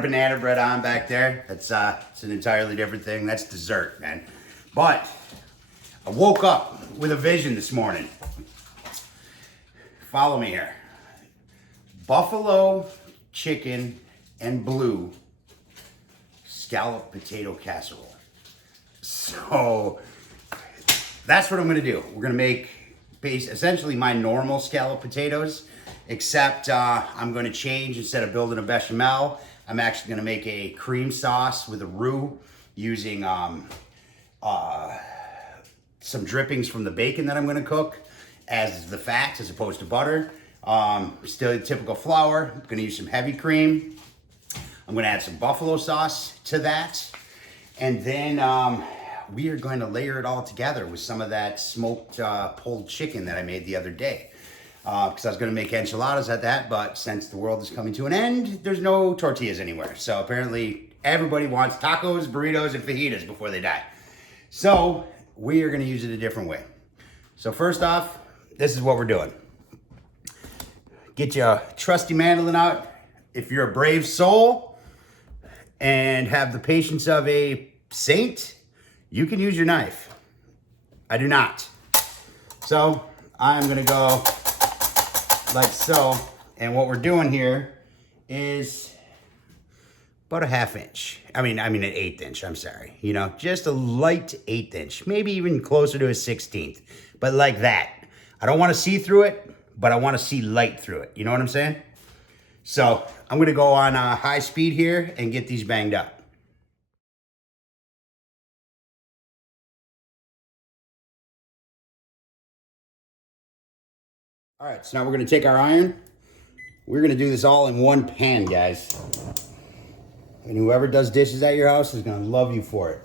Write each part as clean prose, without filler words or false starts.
our banana bread on back there. That's it's an entirely different thing. That's dessert, man. But I woke up with a vision this morning. Follow me here. Buffalo chicken and blue scalloped potato casserole. So that's what I'm gonna do. We're gonna make essentially my normal scalloped potatoes, except I'm gonna change. Instead of building a bechamel, I'm actually gonna make a cream sauce with a roux using some drippings from the bacon that I'm gonna cook as the fat as opposed to butter. Still typical flour. I'm gonna use some heavy cream. I'm gonna add some buffalo sauce to that. And then we are going to layer it all together with some of that smoked pulled chicken that I made the other day. Because I was gonna make enchiladas at that, but since the world is coming to an end, there's no tortillas anywhere. So apparently everybody wants tacos, burritos, and fajitas before they die. So we are gonna use it a different way. So first off, this is what we're doing. Get your trusty mandolin out. If you're a brave soul and have the patience of a saint, you can use your knife. I do not. So I'm gonna go like so. And what we're doing here is about a 1/2 inch. I mean an 1/8 inch, I'm sorry. You know, just a light 1/8 inch, maybe even closer to a 1/16, but like that. I don't wanna see through it, but I wanna see light through it. You know what I'm saying? So I'm gonna go on high speed here and get these banged up. All right, so now we're gonna take our iron. We're gonna do this all in one pan, guys. And whoever does dishes at your house is gonna love you for it.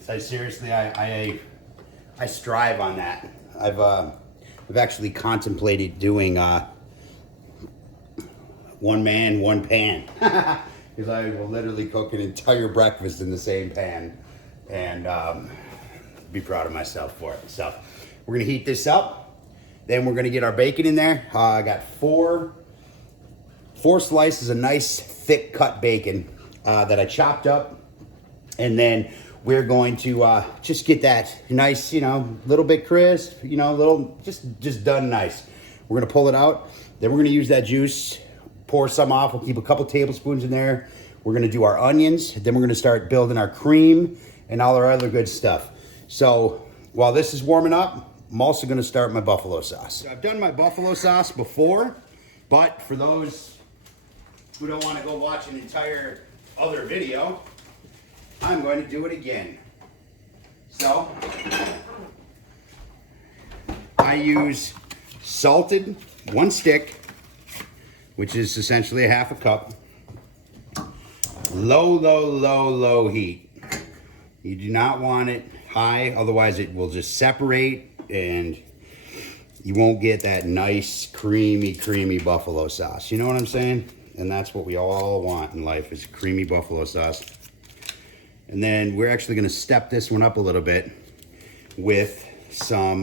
So seriously, I strive on that. I've actually contemplated doing one man, one pan. Because I will literally cook an entire breakfast in the same pan and be proud of myself for it. So we're gonna heat this up. Then we're gonna get our bacon in there. I got four slices of nice thick cut bacon that I chopped up. And then we're going to just get that nice, you know, little bit crisp, you know, little, just done nice. We're gonna pull it out. Then we're gonna use that juice, pour some off. We'll keep a couple tablespoons in there. We're gonna do our onions. Then we're gonna start building our cream and all our other good stuff. So while this is warming up, I'm also gonna start my buffalo sauce. I've done my buffalo sauce before, but for those who don't wanna go watch an entire other video, I'm going to do it again. So, I use salted 1 stick, which is essentially a 1/2 cup. Low heat. You do not want it high, otherwise it will just separate and you won't get that nice creamy buffalo sauce. You know what I'm saying? And that's what we all want in life, is creamy buffalo sauce. And then we're actually gonna step this one up a little bit with some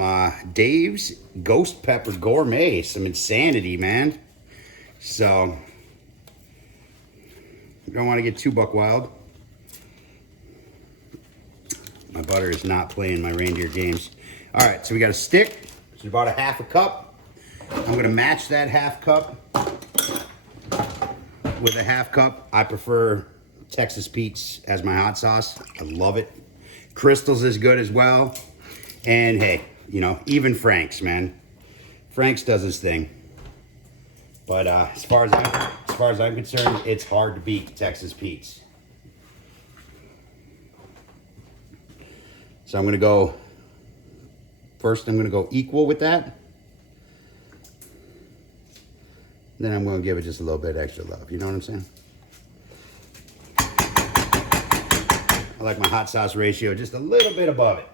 Dave's Ghost Pepper Gourmet, some insanity, man. So, you don't wanna get too buck wild. My butter is not playing my reindeer games. All right, so we got a stick, which is about a 1/2 cup. I'm gonna match that 1/2 cup with a 1/2 cup. I prefer Texas Pete's as my hot sauce. I love it. Crystal's is good as well. And hey, you know, even Frank's, man. Frank's does his thing. But as far as I'm concerned, it's hard to beat Texas Pete's. So I'm gonna go, first I'm gonna go equal with that. Then I'm gonna give it just a little bit extra love. You know what I'm saying? I like my hot sauce ratio just a little bit above it.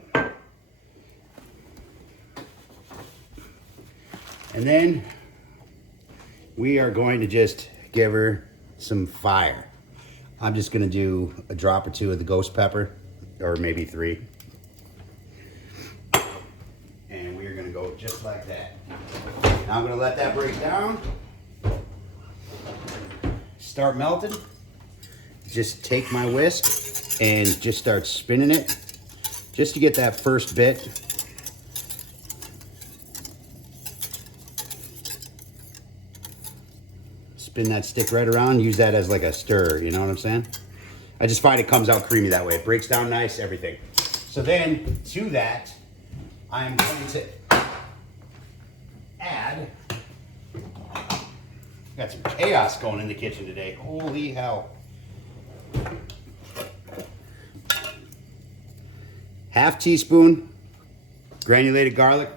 And then we are going to just give her some fire. I'm just gonna do a drop or two of the ghost pepper, or maybe 3. And we're gonna go just like that. Now I'm gonna let that break down. start melting, just take my whisk and just start spinning it just to get that first bit. Spin that stick right around, use that as like a stir, you know what I'm saying? I just find it comes out creamy that way. It breaks down nice, everything. So then to that, I'm going to add, got some chaos going in the kitchen today. Holy hell. Half teaspoon granulated garlic.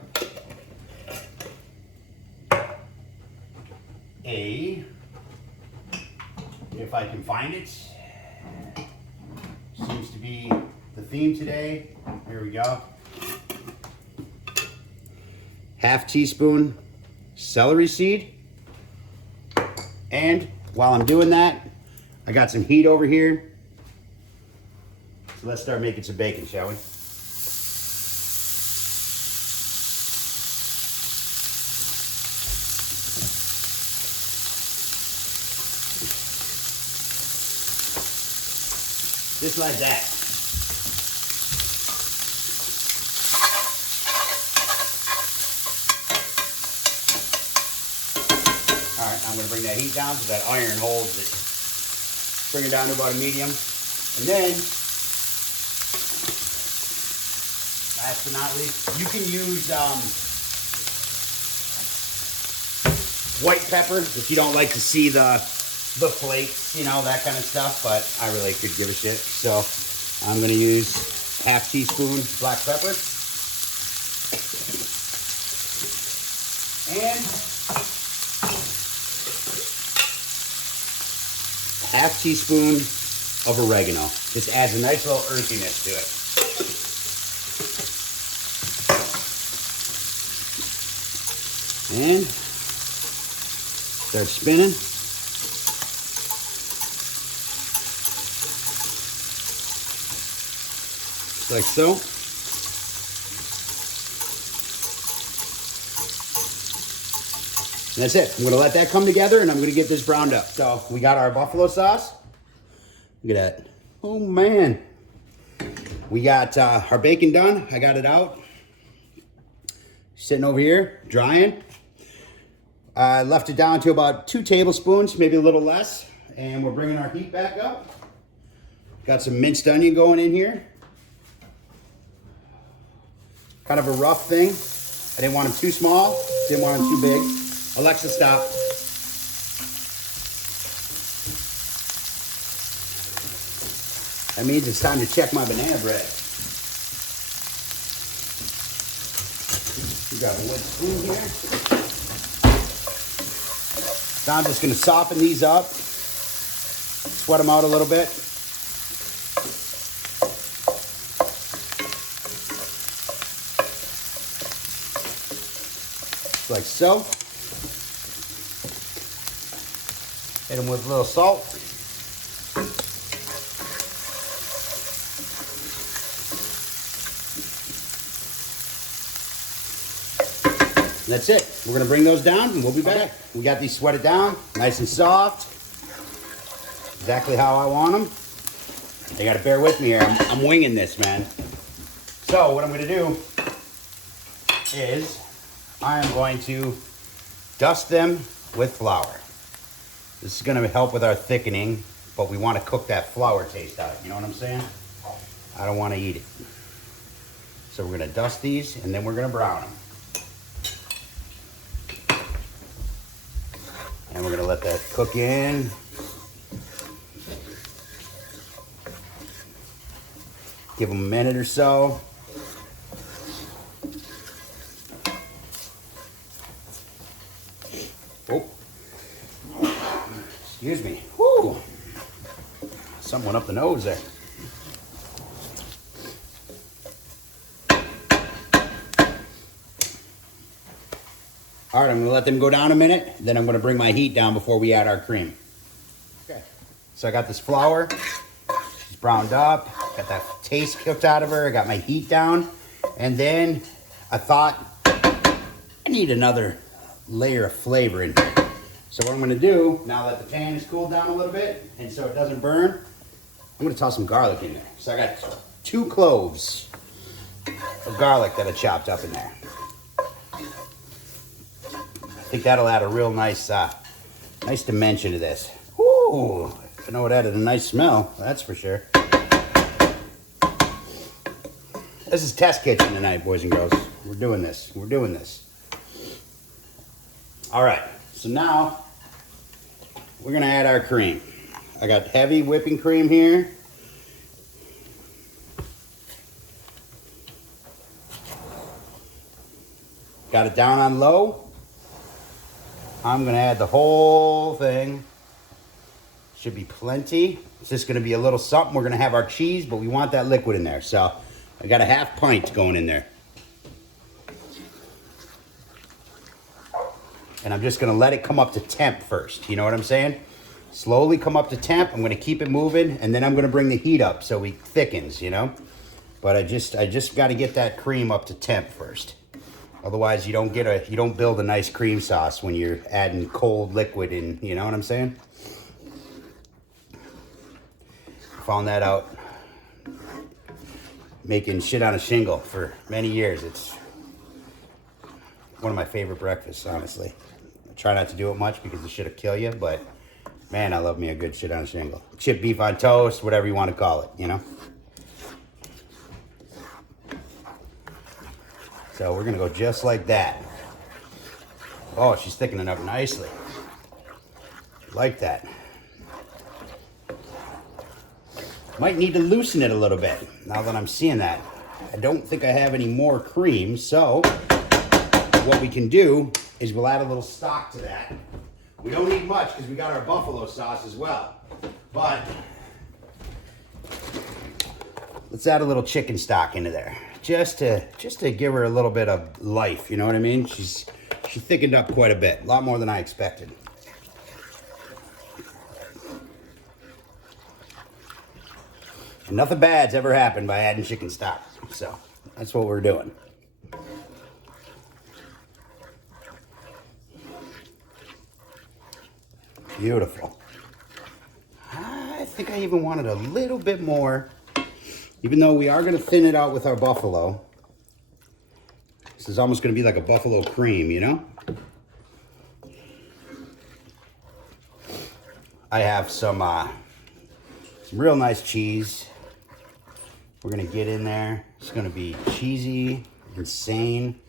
If I can find it, seems to be the theme today. Here we go. Half teaspoon celery seed. And while I'm doing that, I got some heat over here. So let's start making some bacon, shall we? Just like that. All right, I'm gonna bring that heat down so that iron holds it. Bring it down to about a medium. And then, last but not least, you can use white pepper if you don't like to see the flakes, you know, that kind of stuff, but I really could give a shit. So I'm gonna use half teaspoon black pepper and half teaspoon of oregano. Just adds a nice little earthiness to it. And start spinning. Like so. And that's it. I'm gonna let that come together and I'm gonna get this browned up. So we got our buffalo sauce. Look at that. Oh man. We got our bacon done. I got it out. Sitting over here, drying. I left it down to about 2 tablespoons, maybe a little less. And we're bringing our heat back up. Got some minced onion going in here. Kind of a rough thing. I didn't want them too small, didn't want them too big. Alexa, stop. That means it's time to check my banana bread. We got a wood spoon here. So I'm just gonna soften these up, sweat them out a little bit. Like so. Hit them with a little salt. And that's it. We're gonna bring those down and we'll be back. We got these sweated down, nice and soft. Exactly how I want them. You gotta bear with me here. I'm winging this, man. So what I'm gonna do is I'm going to dust them with flour. This is going to help with our thickening, but we want to cook that flour taste out. You know what I'm saying? I don't want to eat it. So we're going to dust these and then we're going to brown them. And we're going to let that cook in. Give them a minute or so. Excuse me. Whoo! Something went up the nose there. All right, I'm gonna let them go down a minute. Then I'm gonna bring my heat down before we add our cream. Okay. So I got this flour. She's browned up. Got that taste cooked out of her. I got my heat down. And then I thought I need another layer of flavor in here. So what I'm gonna do, now that the pan is cooled down a little bit, and so it doesn't burn, I'm gonna toss some garlic in there. So I got 2 cloves of garlic that I chopped up in there. I think that'll add a real nice, nice dimension to this. Woo! I know it added a nice smell, that's for sure. This is test kitchen tonight, boys and girls. We're doing this. We're doing this. All right, so now we're gonna add our cream. I got heavy whipping cream here. Got it down on low. I'm gonna add the whole thing. Should be plenty. It's just gonna be a little something. We're gonna have our cheese, but we want that liquid in there. So I got a half pint going in there. And I'm just gonna let it come up to temp first. You know what I'm saying? Slowly come up to temp. I'm gonna keep it moving, and then I'm gonna bring the heat up so it thickens, you know? But I just gotta get that cream up to temp first. Otherwise you don't build a nice cream sauce when you're adding cold liquid in, you know what I'm saying? Found that out making shit on a shingle for many years. It's one of my favorite breakfasts, honestly. I try not to do it much because the shit'll kill you, but man, I love me a good shit on a shingle. Chipped beef on toast, whatever you want to call it, you know? So we're gonna go just like that. Oh, she's thickening up nicely. Like that. Might need to loosen it a little bit now that I'm seeing that. I don't think I have any more cream, so what we can do is we'll add a little stock to that. We don't need much because we got our buffalo sauce as well. But let's add a little chicken stock into there. Just to give her a little bit of life, you know what I mean? She thickened up quite a bit, a lot more than I expected. And nothing bad's ever happened by adding chicken stock, so that's what we're doing. Beautiful. I think I even wanted a little bit more. Even though we are going to thin it out with our buffalo. This is almost going to be like a buffalo cream, you know? I have some real nice cheese. We're going to get in there. It's going to be cheesy, insane.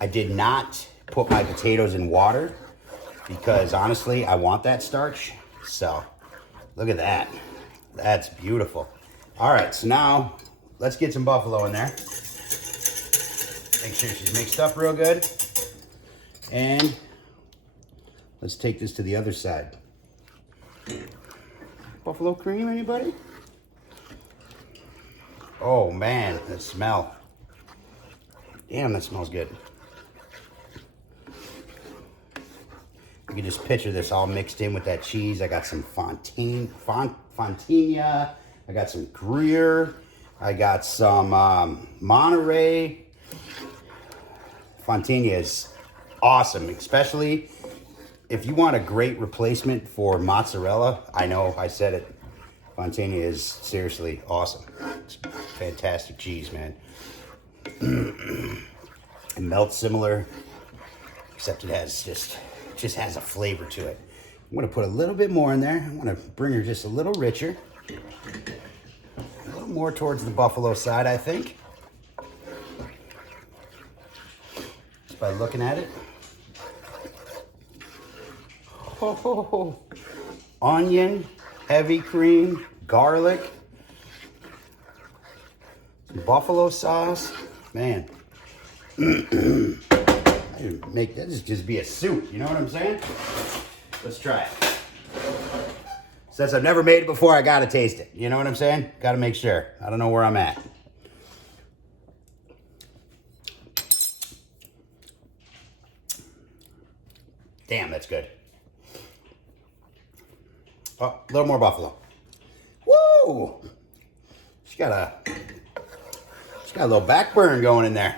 I did not put my potatoes in water, because honestly, I want that starch. So, look at that. That's beautiful. All right, so now let's get some buffalo in there. Make sure she's mixed up real good. And let's take this to the other side. Buffalo cream, anybody? Oh man, that smell. Damn, that smells good. You can just picture this all mixed in with that cheese. I got some Fontina. I got some Gruyere. I got some Monterey. Fontina is awesome, especially if you want a great replacement for mozzarella. I know I said it. Fontina is seriously awesome. It's fantastic cheese, man. It melts similar, except it has just has a flavor to it. I'm gonna put a little bit more in there. I wanna bring her just a little richer. A little more towards the buffalo side, I think. Just by looking at it. Oh, onion, heavy cream, garlic, some buffalo sauce. Man. Make that just be a soup, you know what I'm saying? Let's try it. Since I've never made it before, I gotta taste it. You know what I'm saying? Gotta make sure. I don't know where I'm at. Damn, that's good. Oh, a little more buffalo. Woo! She got Got a little back burn going in there.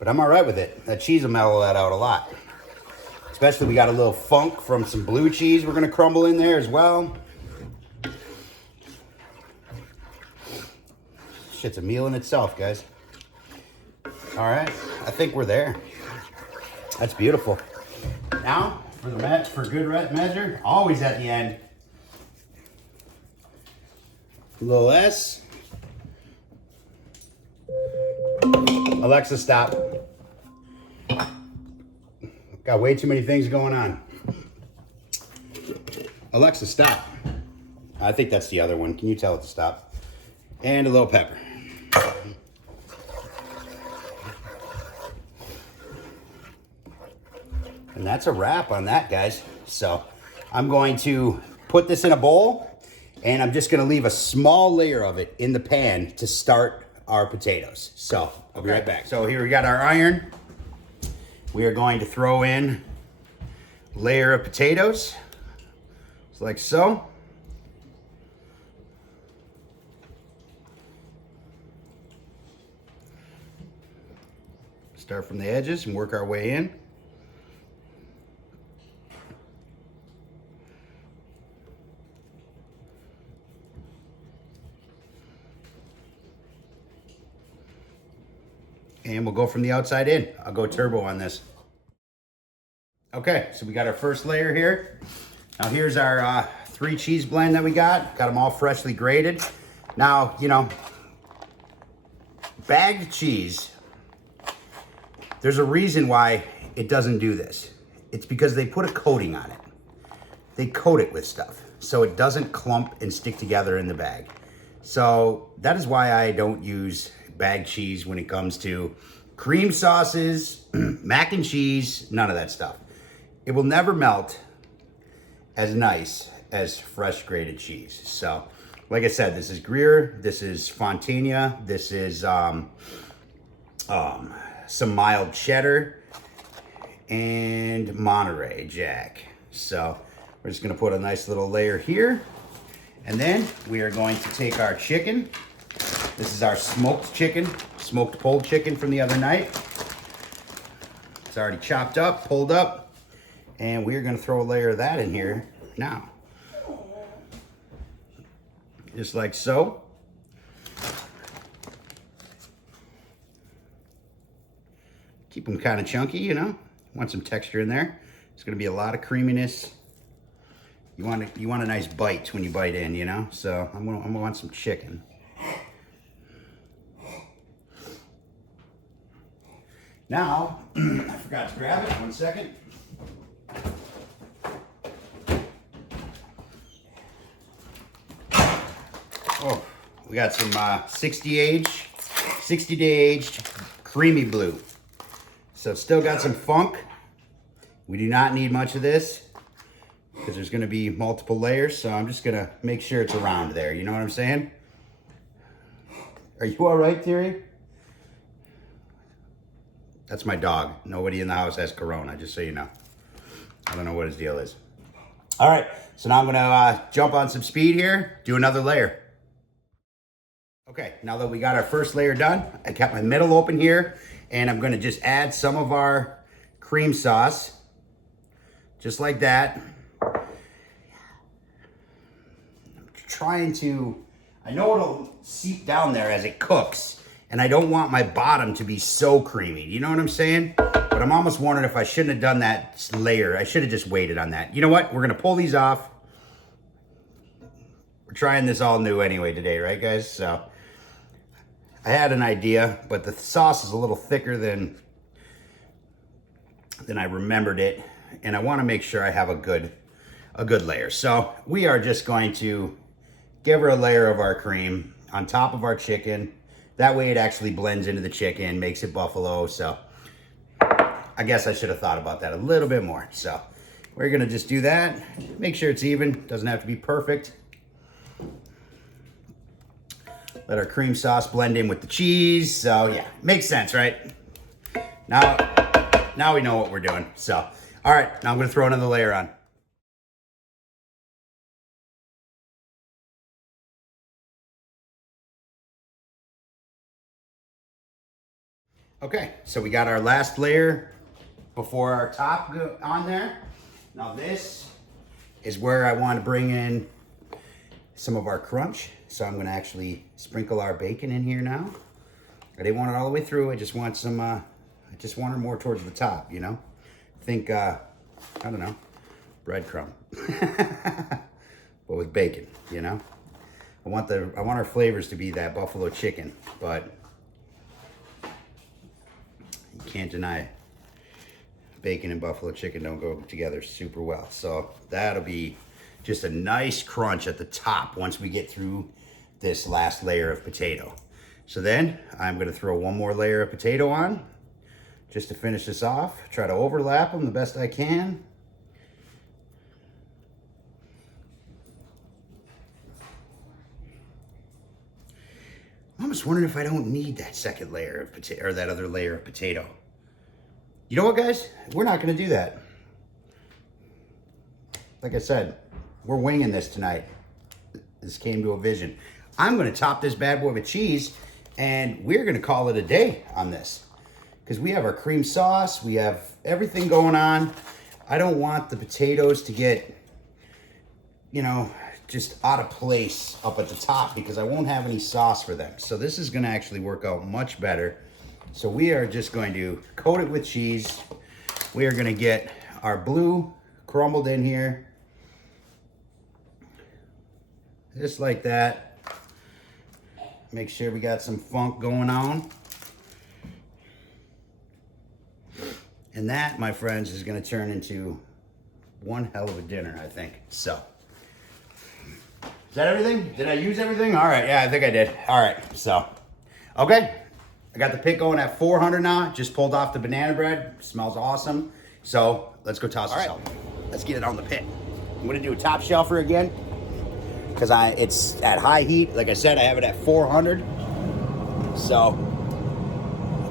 But I'm all right with it. That cheese will mellow that out a lot. Especially we got a little funk from some blue cheese we're gonna crumble in there as well. Shit's a meal in itself, guys. All right, I think we're there. That's beautiful. Now, for good measure, always at the end, a little S. Alexa, stop. Got way too many things going on. Alexa, stop. I think that's the other one. Can you tell it to stop? And a little pepper. And that's a wrap on that, guys. So I'm going to put this in a bowl, and I'm just gonna leave a small layer of it in the pan to start our potatoes. So I'll be right back. So here we got our iron. We are going to throw in a layer of potatoes, just like so. Start from the edges and work our way in. And we'll go from the outside in. I'll go turbo on this. Okay, so we got our first layer here. Now here's our 3 cheese blend that we got. Got them all freshly grated. Now, you know, bagged cheese, there's a reason why it doesn't do this. It's because they put a coating on it. They coat it with stuff so it doesn't clump and stick together in the bag. So that is why I don't use bagged cheese when it comes to cream sauces, mac and cheese, none of that stuff. It will never melt as nice as fresh grated cheese. So, like I said, this is Gruyere, this is Fontina, this is some mild cheddar, and Monterey Jack. So, we're just gonna put a nice little layer here. And then we are going to take our chicken. This is our smoked chicken, smoked pulled chicken from the other night. It's already chopped up, pulled up, and we're gonna throw a layer of that in here now. Just like so. Keep them kind of chunky, you know. Want some texture in there. It's gonna be a lot of creaminess. You want a nice bite when you bite in, you know. So I'm gonna want some chicken. Now, I forgot to grab it, 1 second. Oh, we got some 60-day aged creamy blue. So it's still got some funk. We do not need much of this because there's gonna be multiple layers. So I'm just gonna make sure it's around there. You know what I'm saying? Are you all right, Thierry? That's my dog. Nobody in the house has Corona, just so you know. I don't know what his deal is. All right, so now I'm gonna jump on some speed here, do another layer. Okay, now that we got our first layer done, I kept my middle open here, and I'm gonna just add some of our cream sauce, just like that. I'm trying to, I know it'll seep down there as it cooks, and I don't want my bottom to be so creamy. You know what I'm saying? But I'm almost wondering if I shouldn't have done that layer. I should have just waited on that. You know what? We're gonna pull these off. We're trying this all new anyway today, right guys? So I had an idea, but the sauce is a little thicker than I remembered it. And I wanna make sure I have a good layer. So we are just going to give her a layer of our cream on top of our chicken. That way it actually blends into the chicken, makes it buffalo. So I guess I should have thought about that a little bit more. So we're gonna just do that. Make sure it's even, doesn't have to be perfect. Let our cream sauce blend in with the cheese. So yeah, makes sense, right? Now we know what we're doing. So, all right, now I'm gonna throw another layer on. Okay, so we got our last layer before our top on there. Now this is where I want to bring in some of our crunch. So I'm gonna actually sprinkle our bacon in here now. I didn't want it all the way through. I just want some, I just want it more towards the top, you know? Think, I don't know, breadcrumb. But with bacon, you know? I want our flavors to be that buffalo chicken, but you can't deny bacon and buffalo chicken don't go together super well. So that'll be just a nice crunch at the top once we get through this last layer of potato. So then I'm gonna throw one more layer of potato on just to finish this off. Try to overlap them the best I can. I'm almost wondering if I don't need that second layer of potato, or that other layer of potato. You know what, guys? We're not gonna do that. Like I said, we're winging this tonight. This came to a vision. I'm gonna top this bad boy with cheese, and we're gonna call it a day on this. Because we have our cream sauce, we have everything going on. I don't want the potatoes to get, you know, just out of place up at the top because I won't have any sauce for them. So this is gonna actually work out much better. So we are just going to coat it with cheese. We are gonna get our blue crumbled in here. Just like that. Make sure we got some funk going on. And that, my friends, is gonna turn into one hell of a dinner, I think. So, is that everything? Did I use everything? All right, yeah, I think I did. All right, so, okay. I got the pit going at 400 now. Just pulled off the banana bread. Smells awesome. So, let's go toss this out. Let's get it on the pit. I'm gonna do a top shelfer again because it's at high heat. Like I said, I have it at 400. So,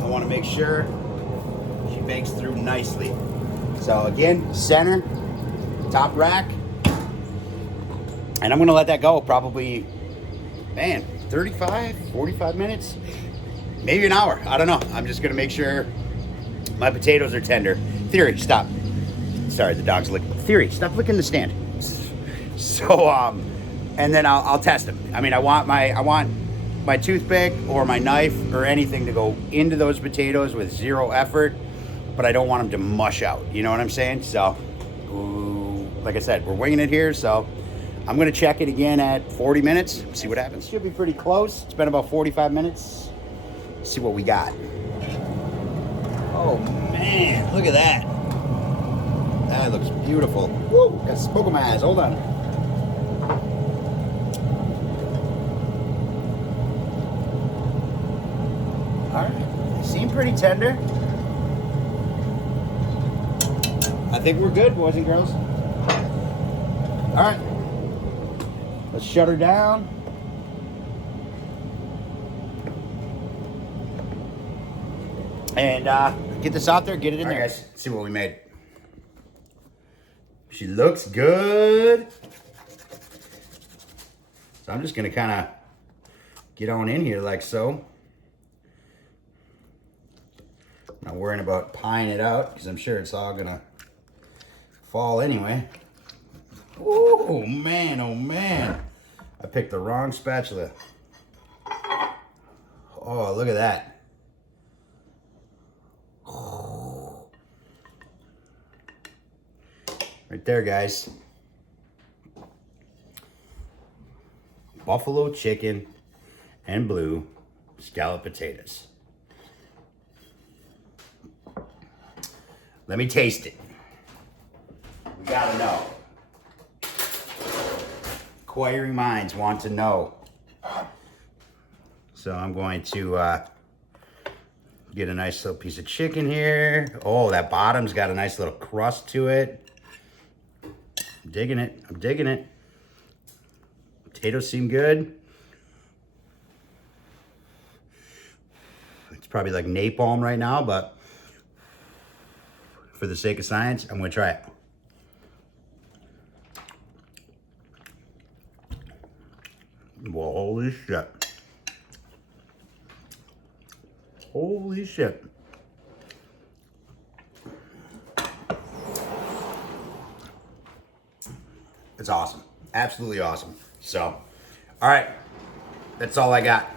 I wanna make sure she bakes through nicely. So again, center, top rack. And I'm gonna let that go probably, man, 35, 45 minutes, maybe an hour. I don't know. I'm just gonna make sure my potatoes are tender. Theory, stop. Sorry, the dog's licking. Theory, stop licking the stand. So, and then I'll test them. I mean, I want my toothpick or my knife or anything to go into those potatoes with zero effort, but I don't want them to mush out. You know what I'm saying? So, like I said, we're winging it here. So I'm gonna check it again at 40 minutes, see what happens. Should be pretty close. It's been about 45 minutes. Let's see what we got. Oh man, look at that. That looks beautiful. Woo, got smoke in my eyes, hold on. All right, they seem pretty tender. I think we're good, boys and girls. All right, let's shut her down. And get this out there, get it in there. Guys, see what we made. She looks good. So I'm just gonna kind of get on in here like so. I'm not worrying about pieing it out because I'm sure it's all gonna fall anyway. Oh man, oh man. I picked the wrong spatula. Oh, look at that. Right there, guys. Buffalo chicken and blue scalloped potatoes. Let me taste it. We gotta know. Inquiring minds want to know. So I'm going to get a nice little piece of chicken here. Oh, that bottom's got a nice little crust to it. I'm digging it. I'm digging it. Potatoes seem good. It's probably like napalm right now, but for the sake of science, I'm gonna try it. Well, holy shit. Holy shit. It's awesome. Absolutely awesome. So, all right. That's all I got.